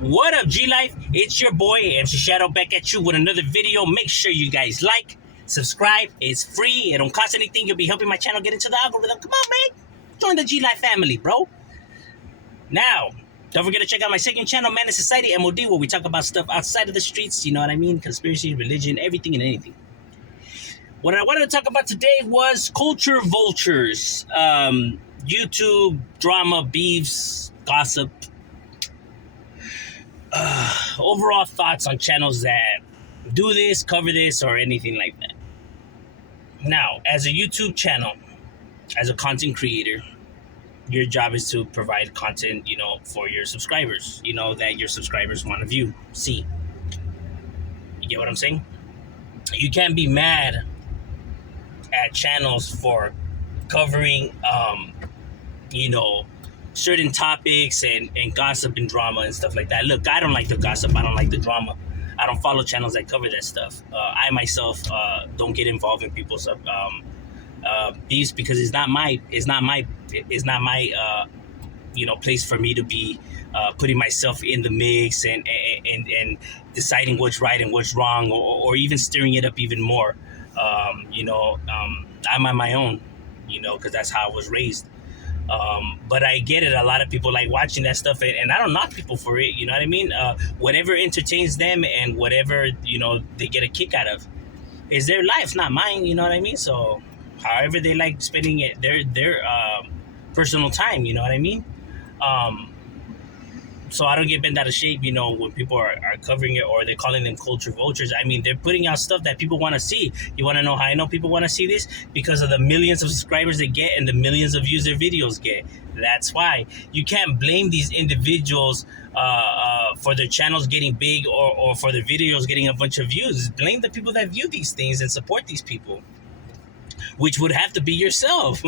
What up, G Life? It's your boy MC Shadow back at you with another video. Make sure you guys like, subscribe. It's free. It don't cost anything. You'll be helping my channel get into the algorithm. Come on, man. Join the G Life family, bro. Now, don't forget to check out my second channel, Man in Society MOD, where we talk about stuff outside of the streets. You know what I mean? Conspiracy, religion, everything and anything. What I wanted to talk about today was culture vultures, YouTube drama, beefs, gossip. Overall thoughts on channels that do this, cover this, or anything like that. Now, as a YouTube channel, as a content creator, your job is to provide content, for your subscribers, that your subscribers want to view, see. You get what I'm saying? You can't be mad at channels for covering, certain topics and gossip and drama and stuff like that. Look, I don't like the gossip. I don't like the drama. I don't follow channels that cover that stuff. I myself don't get involved in people's beefs because it's not my place for me to be putting myself in the mix and deciding what's right and what's wrong, or even stirring it up even more. I'm on my own, because that's how I was raised. But I get it. A lot of people like watching that stuff, and I don't knock people for it. You know what I mean? Whatever entertains them and whatever, they get a kick out of is their life, not mine. You know what I mean? So however they like spending it, their personal time. You know what I mean? So I don't get bent out of shape, when people are covering it or they're calling them culture vultures. I mean, they're putting out stuff that people want to see. You want to know how I know people want to see this? Because of the millions of subscribers they get and the millions of views their videos get. That's why. You can't blame these individuals for their channels getting big or for their videos getting a bunch of views. Blame the people that view these things and support these people, which would have to be yourself.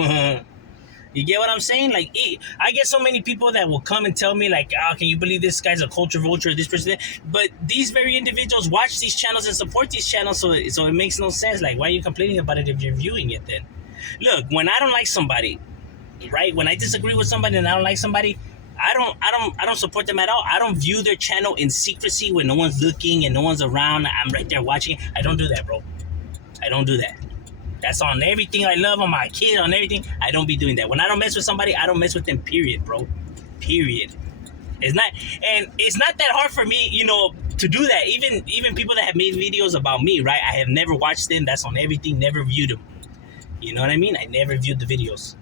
You get what I'm saying? Like, I get so many people that will come and tell me, like, oh, can you believe this guy's a culture vulture, this person? But these very individuals watch these channels and support these channels, so it makes no sense. Like, why are you complaining about it if you're viewing it then? Look, when I don't like somebody, right? When I disagree with somebody and I don't like somebody, I don't support them at all. I don't view their channel in secrecy when no one's looking and no one's around. I'm right there watching. I don't do that, bro. I don't do that. That's on everything I love, on my kid, on everything. I don't be doing that. When I don't mess with somebody, I don't mess with them, period, bro. Period. It's not that hard for me, to do that. Even people that have made videos about me, right? I have never watched them. That's on everything, never viewed them. You know what I mean? I never viewed the videos.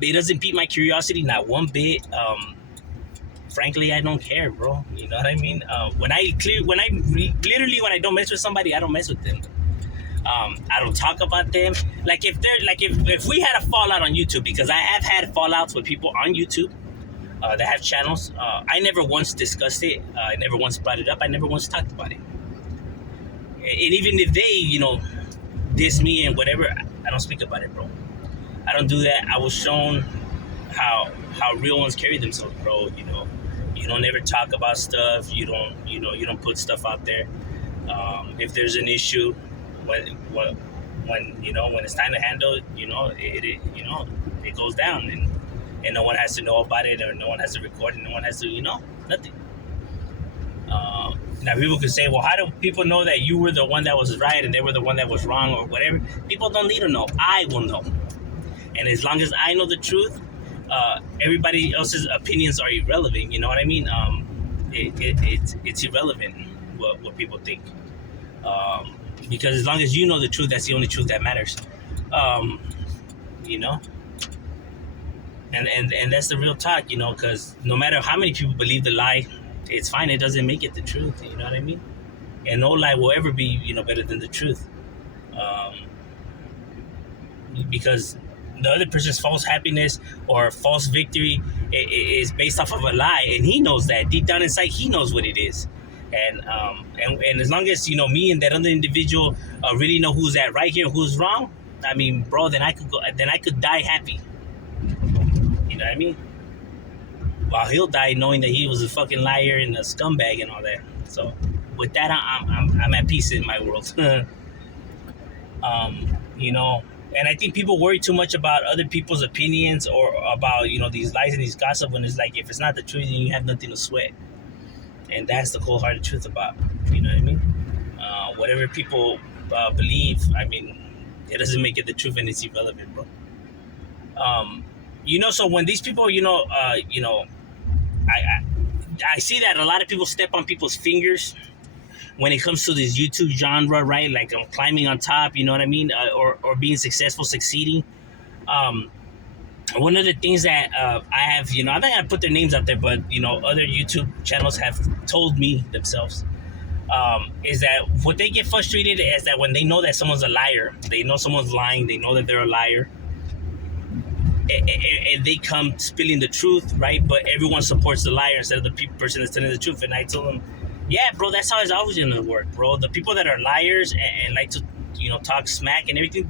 It doesn't pique my curiosity, not one bit. Frankly, I don't care, bro. You know what I mean? When I don't mess with somebody, I don't mess with them. I don't talk about them. Like if we had a fallout on YouTube, because I have had fallouts with people on YouTube that have channels. I never once discussed it. I never once brought it up. I never once talked about it. And even if they diss me and whatever, I don't speak about it, bro. I don't do that. I was shown how real ones carry themselves, bro. You don't ever talk about stuff. You don't put stuff out there. If there's an issue, when it's time to handle it, it goes down, and no one has to know about it, or no one has to record it, no one has to, nothing. Now people could say, well, how do people know that you were the one that was right and they were the one that was wrong, or whatever? People don't need to know. I will know, and as long as I know the truth, everybody else's opinions are irrelevant. You know what I mean? It's irrelevant what people think. Because as long as you know the truth, that's the only truth that matters. And that's the real talk, because no matter how many people believe the lie, it's fine. It doesn't make it the truth. You know what I mean? And no lie will ever be, better than the truth. Because the other person's false happiness or false victory is based off of a lie, and he knows that deep down inside. He knows what it is. And as long as me and that other individual really know who's at right here, who's wrong, I mean, bro, then I could die happy. You know what I mean? While he'll die knowing that he was a fucking liar and a scumbag and all that. So with that, I'm at peace in my world. And I think people worry too much about other people's opinions or about these lies and these gossip, when it's like, if it's not the truth, then you have nothing to sweat. and that's the cold hearted truth about it. You know what I mean? Whatever people believe, I mean, it doesn't make it the truth, and it's irrelevant, bro. Um, so when these people, I, I I see that a lot of people step on people's fingers when it comes to this YouTube genre, right? Like I'm climbing on top, you know what I mean, or being successful, succeeding. Um, One of the things that I have, I'm not gonna put their names out there, but other YouTube channels have told me themselves, is that what they get frustrated is that when they know that someone's a liar, they know someone's lying, they know that they're a liar, and they come spilling the truth, right? But everyone supports the liar instead of the person that's telling the truth. And I told them, yeah, bro, that's how it's always gonna work, bro. The people that are liars and like to, talk smack and everything,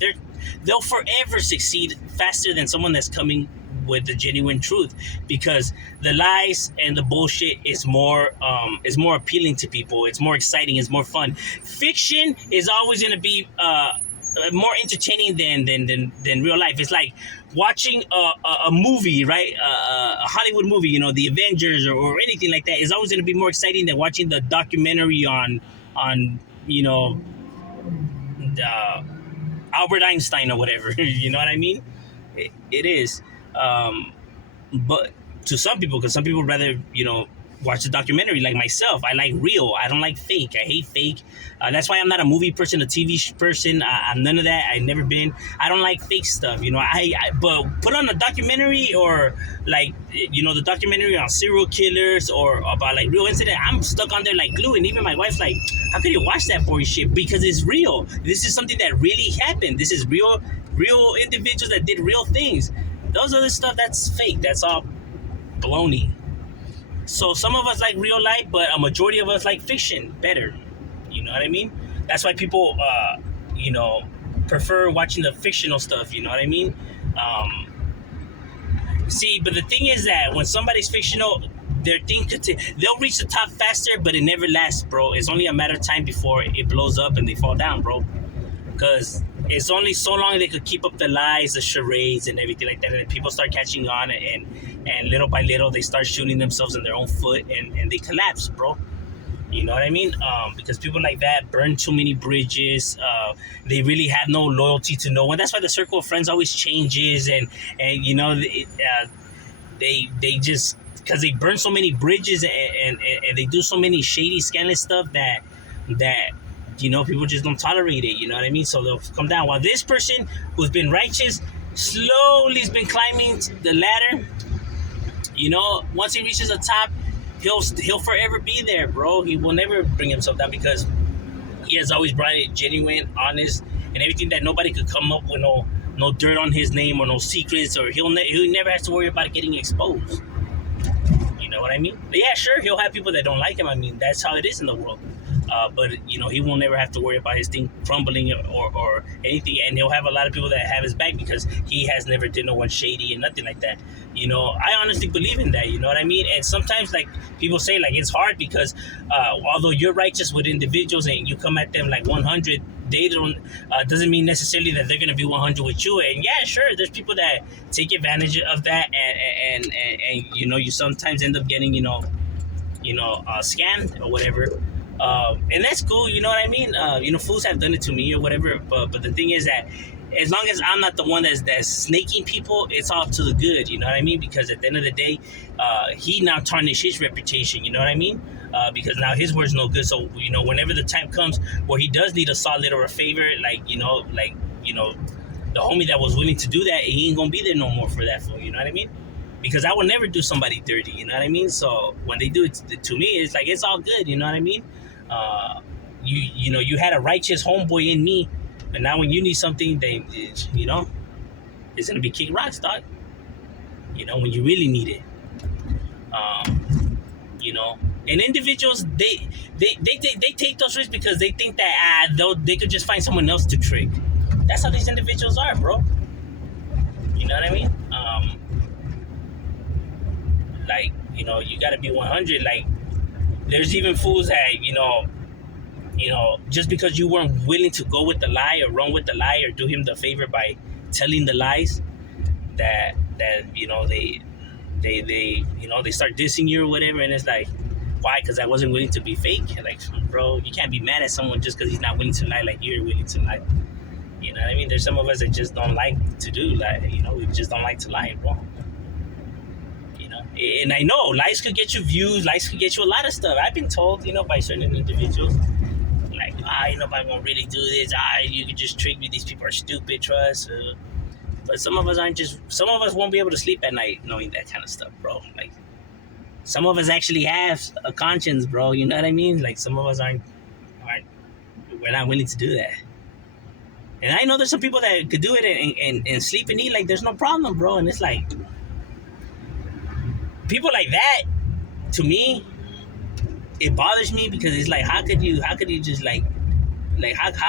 they'll forever succeed faster than someone that's coming with the genuine truth, because the lies and the bullshit is more appealing to people. It's more exciting. It's more fun. Fiction is always gonna be more entertaining than real life. It's like watching a movie, right? A Hollywood movie, the Avengers or anything like that, is always going to be more exciting than watching the documentary on uh, Albert Einstein or whatever. You know what I mean? It is. But to some people, because some people rather watch the documentary. Like myself, I like real. I don't like fake. I hate fake. That's why I'm not a movie person, a TV person. I'm none of that. I've never been. I don't like fake stuff. But put on a documentary, or like the documentary on serial killers or about like real incident. I'm stuck on there like glue. And even my wife's like, how could you watch that boring shit? Because it's real. This is something that really happened. This is real individuals that did real things. Those other stuff, that's fake. That's all baloney. So some of us like real life, but a majority of us like fiction better. You know what I mean? That's why people, prefer watching the fictional stuff. You know what I mean? See, but the thing is that when somebody's fictional, their thing they'll reach the top faster, but it never lasts, bro. It's only a matter of time before it blows up and they fall down, bro. Because it's only so long they could keep up the lies, the charades, and everything like that, and people start catching on, and little by little they start shooting themselves in their own foot, and they collapse, bro. You know what I mean? Because people like that burn too many bridges. They really have no loyalty to no one. That's why the circle of friends always changes, and they just, because they burn so many bridges, and they do so many shady, scandalous stuff that people just don't tolerate it. You know what I mean? So they'll come down. While this person who's been righteous slowly has been climbing the ladder, once he reaches the top, he'll forever be there, bro. He will never bring himself down, because he has always brought it genuine, honest, and everything, that nobody could come up with no dirt on his name or no secrets, or he'll never have to worry about it getting exposed. You know what I mean? But yeah, sure, he'll have people that don't like him. I mean, that's how it is in the world. But he will never have to worry about his thing crumbling or anything, and he'll have a lot of people that have his back, because he has never did no one shady and nothing like that. I honestly believe in that. You know what I mean? And sometimes, like, people say, like, it's hard because although you're righteous with individuals and you come at them like 100, they don't doesn't mean necessarily that they're gonna be 100 with you. And yeah, sure, there's people that take advantage of that, and you sometimes end up getting scammed or whatever. And that's cool, you know what I mean? Fools have done it to me or whatever, but the thing is that as long as I'm not the one that's snaking people, it's all to the good, you know what I mean? Because at the end of the day, he now tarnished his reputation, you know what I mean? Because now his word's no good. So, whenever the time comes where he does need a solid or a favor, the homie that was willing to do that, he ain't gonna be there no more for that fool, you know what I mean? Because I will never do somebody dirty, you know what I mean? So when they do it to me, it's like, it's all good, you know what I mean? You had a righteous homeboy in me, and now when you need something, it's gonna be kick rocks, dog. When you really need it. And individuals, they take those risks because they think that they could just find someone else to trick. That's how these individuals are, bro. You know what I mean? You gotta be 100. Like, there's even fools that just because you weren't willing to go with the lie or run with the lie or do him the favor by telling the lies, that they start dissing you or whatever, and it's like, Why? Because I wasn't willing to be fake. Like, bro, you can't be mad at someone just because he's not willing to lie like you're willing to lie. You know what I mean? There's some of us that just don't like to do like, we just don't like to lie, bro. And I know lies could get you views, lies could get you a lot of stuff. I've been told, by certain individuals, like, nobody won't really do this. You can just trick me. These people are stupid, trust. But some of us some of us won't be able to sleep at night knowing that kind of stuff, bro. Like, some of us actually have a conscience, bro. You know what I mean? Like, some of us we're not willing to do that. And I know there's some people that could do it and sleep and eat like there's no problem, bro. And it's like, people like that, to me, it bothers me because it's like, how could you just how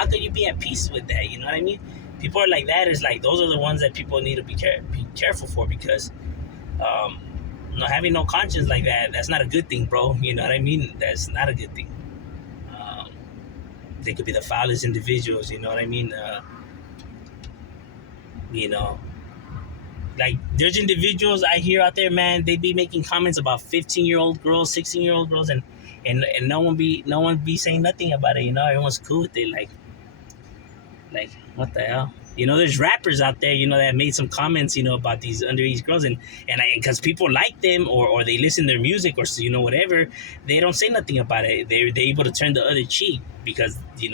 could you be at peace with that? You know what I mean? People are like that. It's like, those are the ones that people need to be careful for, because having no conscience like that's not a good thing, bro. You know what I mean? That's not a good thing. They could be the foulest individuals. You know what I mean? Like, there's individuals I hear out there, man. They be making comments about 15-year-old girls, 16-year-old girls, and no one be saying nothing about it. Everyone's cool with it. Like what the hell? There's rappers out there, that made some comments, about these underage girls, and because people like them, or they listen to their music, or whatever, they don't say nothing about it. They're able to turn the other cheek because they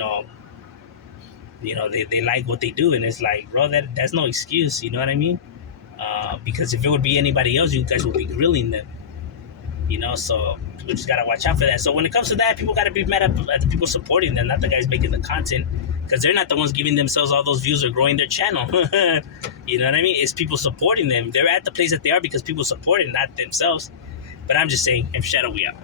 like what they do, and it's like, bro, that's no excuse. You know what I mean? Because if it would be anybody else, you guys would be grilling them. So people just gotta watch out for that. So when it comes to that, people gotta be mad at the people supporting them, not the guys making the content, because they're not the ones giving themselves all those views or growing their channel. You know what I mean? It's people supporting them. They're at the place that they are because people support it, not themselves. But I'm just saying, M Shadow, we out.